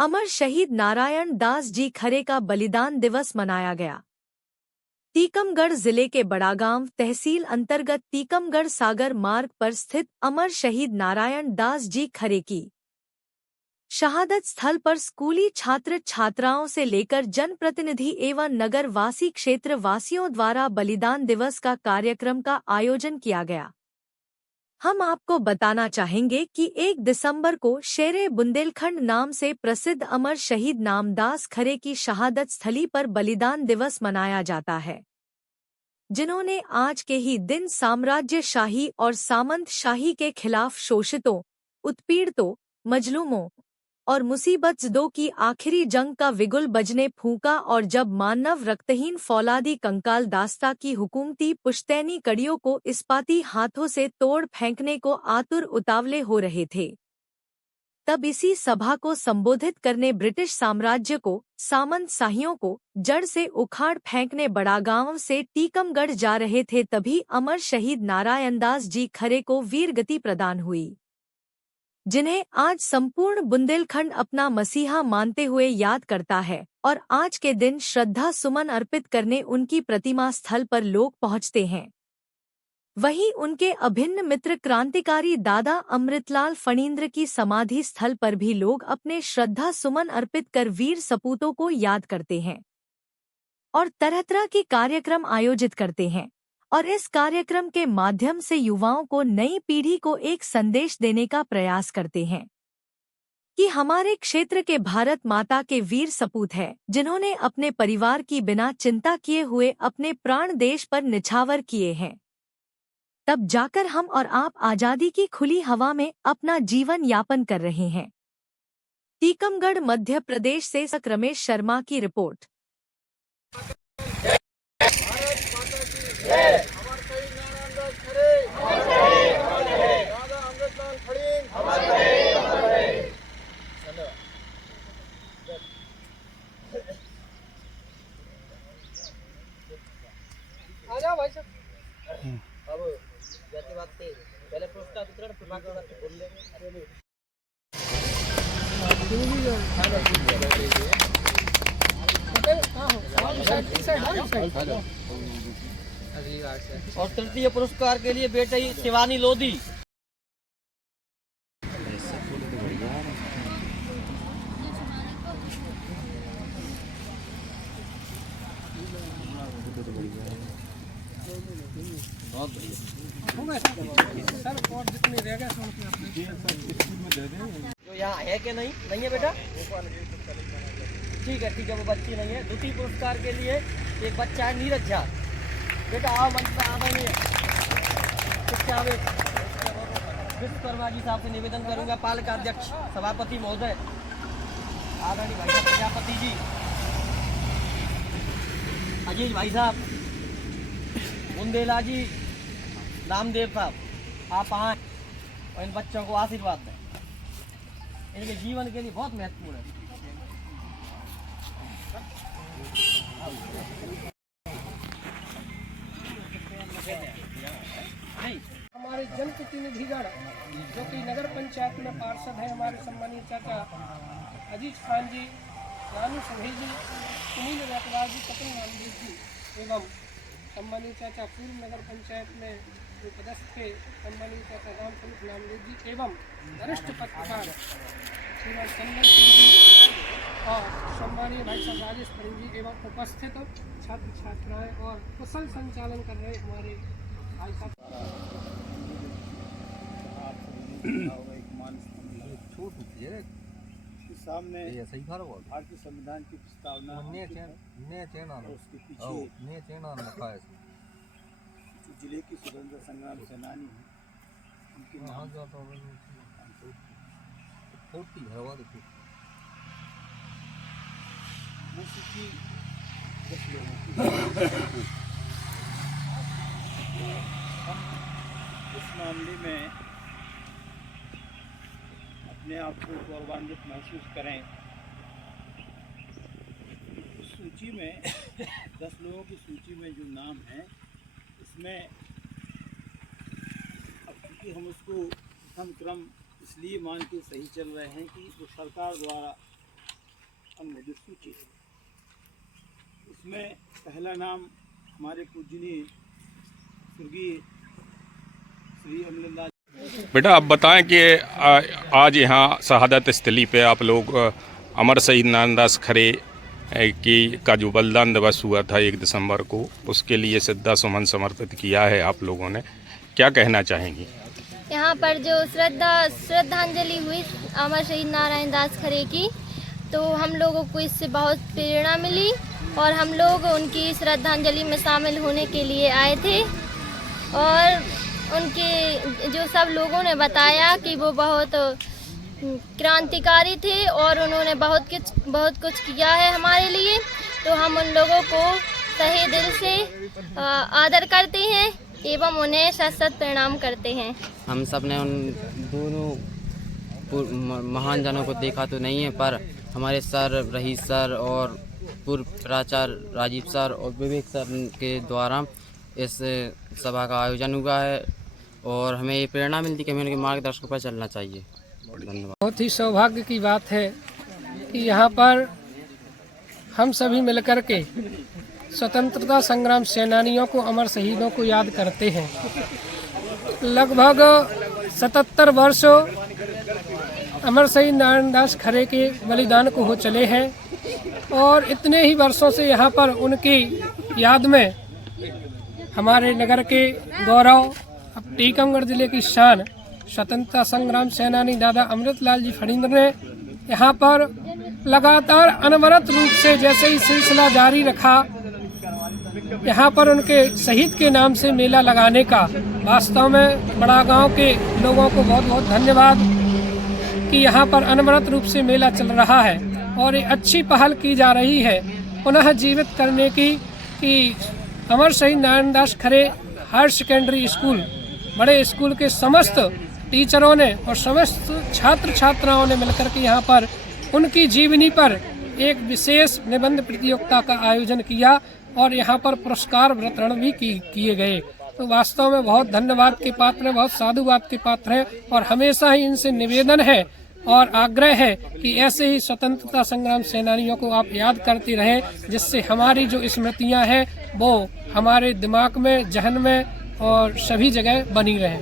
अमर शहीद नारायण दास जी खरे का बलिदान दिवस मनाया गया। टीकमगढ़ जिले के बड़ागांव तहसील अंतर्गत टीकमगढ़ सागर मार्ग पर स्थित अमर शहीद नारायण दास जी खरे की शहादत स्थल पर स्कूली छात्र छात्राओं से लेकर जनप्रतिनिधि एवं नगर वासी क्षेत्र वासियों द्वारा बलिदान दिवस का कार्यक्रम का आयोजन किया गया। हम आपको बताना चाहेंगे कि 1 दिसंबर को शेरे बुंदेलखंड नाम से प्रसिद्ध अमर शहीद नामदास खरे की शहादत स्थली पर बलिदान दिवस मनाया जाता है, जिन्होंने आज के ही दिन साम्राज्यशाही और सामंत शाही के खिलाफ शोषितों, उत्पीड़ितों, मजलूमों और मुसीबतज़दों की आखिरी जंग का विगुल बजने फूंका और जब मानव रक्तहीन फौलादी कंकाल दास्ता की हुकूमती पुश्तैनी कड़ियों को इस्पाती हाथों से तोड़ फेंकने को आतुर उतावले हो रहे थे, तब इसी सभा को संबोधित करने ब्रिटिश साम्राज्य को, सामंत शाहियों को जड़ से उखाड़ फेंकने बड़ागांव से टीकमगढ़ जा रहे थे, तभी अमर शहीद नारायणदास जी खरे को वीरगति प्रदान हुई, जिन्हें आज संपूर्ण बुंदेलखंड अपना मसीहा मानते हुए याद करता है और आज के दिन श्रद्धा सुमन अर्पित करने उनकी प्रतिमा स्थल पर लोग पहुंचते हैं। वहीं उनके अभिन्न मित्र क्रांतिकारी दादा अमृतलाल फणींद्र की समाधि स्थल पर भी लोग अपने श्रद्धा सुमन अर्पित कर वीर सपूतों को याद करते हैं और तरह तरह के कार्यक्रम आयोजित करते हैं और इस कार्यक्रम के माध्यम से युवाओं को, नई पीढ़ी को एक संदेश देने का प्रयास करते हैं कि हमारे क्षेत्र के भारत माता के वीर सपूत हैं, जिन्होंने अपने परिवार की बिना चिंता किए हुए अपने प्राण देश पर निछावर किए हैं। तब जाकर हम और आप आजादी की खुली हवा में अपना जीवन यापन कर रहे हैं। टीकमगढ़ मध्य प्रदेश से रमेश शर्मा की रिपोर्ट। अब जाति बात पहले पुरस्कार वितरण फिर बाकी बात बोल लेंगे। और तृतीय पुरस्कार के लिए बेटे शिवानी लोधी। बहुत जो यहाँ है कि नहीं है बेटा? ठीक है वो बच्ची नहीं है। द्वितीय पुरस्कार के लिए एक बच्चा है नीरज झा। बेटा आओ, मंच पर आना नहीं है। विश्वकर्मा जी साहब से निवेदन करूंगा, पालिका अध्यक्ष सभापति महोदय आदरणीय भाई साहब प्रजापति जी, अजीज भाई साहब, बुंदेला जी, नामदेव साहब, आप आए और इन बच्चों को आशीर्वाद दें। इनके जीवन के लिए बहुत महत्वपूर्ण है। हमारे जनप्रतिनिधिगण जो कि नगर पंचायत में पार्षद है, हमारे सम्मानित चाचा अजीज खान जी, रानू संघी जी, सुनील रैतवाल जी, कपिल नामदेव जी एवं सम्मानित चाचा पूर्व नगर पंचायत में जो पदस्थ थे सम्मानित चाचा रामस्वरूप नामदेव जी एवं वरिष्ठ पत्रकार श्रीमान चंदन सिंह जी और सम्मानीय भाई साहब राजेश परिंग जी एवं उपस्थित छात्र छात्राएं और कुशल संचालन कर रहे हमारे भाई साहब। सामने भारतीय संविधान की प्रस्तावना उसके पीछे जिले की स्वतंत्रता संग्राम सेनानी है, उनके नाम इस मामले में अपने आप को गौरवान्वित महसूस करें। सूची में 10 लोगों की सूची में जो नाम है, इसमें अब क्योंकि हम उसको प्रथम क्रम इसलिए मान के सही चल रहे हैं कि वो सरकार द्वारा अनुमोदित सूची। इसमें पहला नाम हमारे पूजनीय स्वर्गीय श्री अमरलाल। बेटा आप बताएं कि आज यहाँ शहादत स्थली पे आप लोग अमर शहीद नारायणदास खरे का जो बलिदान दिवस हुआ था 1 दिसंबर को, उसके लिए श्रद्धासुमन समर्पित किया है आप लोगों ने, क्या कहना चाहेंगी? यहाँ पर जो श्रद्धांजलि हुई अमर शहीद नारायणदास खरे की, तो हम लोगों को इससे बहुत प्रेरणा मिली और हम लोग उनकी श्रद्धांजलि में शामिल होने के लिए आए थे। और उनके जो सब लोगों ने बताया कि वो बहुत क्रांतिकारी थे और उन्होंने बहुत कुछ किया है हमारे लिए, तो हम उन लोगों को तहे दिल से आदर करते हैं एवं उन्हें सत प्रणाम करते हैं। हम सब ने उन दोनों महान जनों को देखा तो नहीं है, पर हमारे सर रहीस सर और पूर्व प्राचार्य राजीव सर और विवेक सर के द्वारा इस सभा का आयोजन हुआ है और हमें ये प्रेरणा मिलती कि हमें उनके मार्गदर्शकों पर चलना चाहिए। धन्यवाद। बहुत ही सौभाग्य की बात है कि यहाँ पर हम सभी मिलकर के स्वतंत्रता संग्राम सेनानियों को, अमर शहीदों को याद करते हैं। लगभग 77 वर्ष अमर शहीद नारायणदास खरे के बलिदान को हो चले हैं और इतने ही वर्षों से यहाँ पर उनकी याद में हमारे नगर के गौरव, टीकमगढ़ जिले की शान स्वतंत्रता संग्राम सेनानी दादा अमृतलाल जी फणींद्र ने यहाँ पर लगातार अनवरत रूप से जैसे ही सिलसिला जारी रखा, यहाँ पर उनके शहीद के नाम से मेला लगाने का वास्तव में बड़ा गांव के लोगों को बहुत बहुत धन्यवाद कि यहाँ पर अनवरत रूप से मेला चल रहा है और ये अच्छी पहल की जा रही है पुनः जीवित करने की कि अमर शहीद नारायणदास खरे हायर सेकेंडरी स्कूल, बड़े स्कूल के समस्त टीचरों ने और समस्त छात्र छात्राओं ने मिलकर के यहाँ पर उनकी जीवनी पर एक विशेष निबंध प्रतियोगिता का आयोजन किया और यहाँ पर पुरस्कार वितरण भी किए गए। तो वास्तव में बहुत धन्यवाद के पात्र है, बहुत साधुवाद के पात्र है और हमेशा ही इनसे निवेदन है और आग्रह है कि ऐसे ही स्वतंत्रता संग्राम सेनानियों को आप याद करते रहें, जिससे हमारी जो स्मृतियाँ हैं वो हमारे दिमाग में, जहन में और सभी जगह बनी रहें।